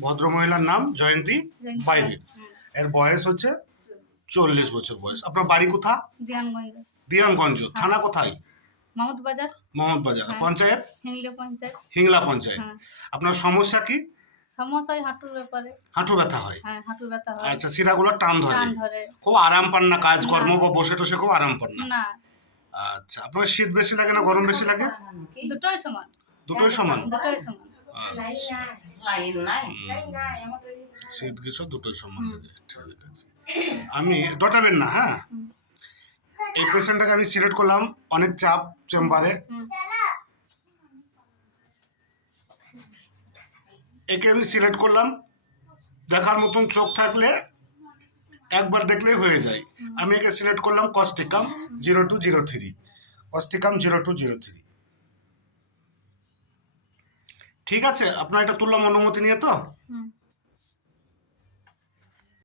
ভদ্রমহিলার নাম জয়ন্তী বাইরে। এর বয়স হচ্ছে চল্লিশ বছর বয়স। আপনার বাড়ি কোথা দিয়ানগঞ্জ। দিয়ানগঞ্জ। থানা কোথায়? মাহুত বাজার হ্যাঁ। পঞ্চায়েত? হিংলে পঞ্চায়েত। হিংলা পঞ্চায়েত। হ্যাঁ। আপনার সমস্যা কি? সমস্যায় হাঁটুর ব্যাপারে। হাঁটু ব্যথা হয়? হ্যাঁ হাঁটুর ব্যথা হয়। আচ্ছা শিরাগুলো টান ধরে। টান ধরে। খুব আরাম পান না কাজ কর্ম বা বসে টসে খুব আরাম পান না। আচ্ছা আপনার শীত বেশি লাগে না গরম বেশি লাগে? দুটোই সমান। দুটোই সমান। দুটোই সমান। লাইন নাই শীত গ্রীষ্ম দুটোই সমান লাগে ঠিক আছে। আমি ডটাবেন না হ্যাঁ। এই পেশেন্টটাকে আমি সিলেক্ট করলাম অনেক চাপ চেম্বারে। একে আমি সিলেক্ট করলাম দেখার মতন চোখ থাকলে একবার দেখলেই হয়ে যায়। আমি একে সিলেক্ট করলাম causticum zero two zero three. Causticum zero two zero three. ঠিক আছে? আপনার এটা তুললাম অনুমতি নিয়ে তো?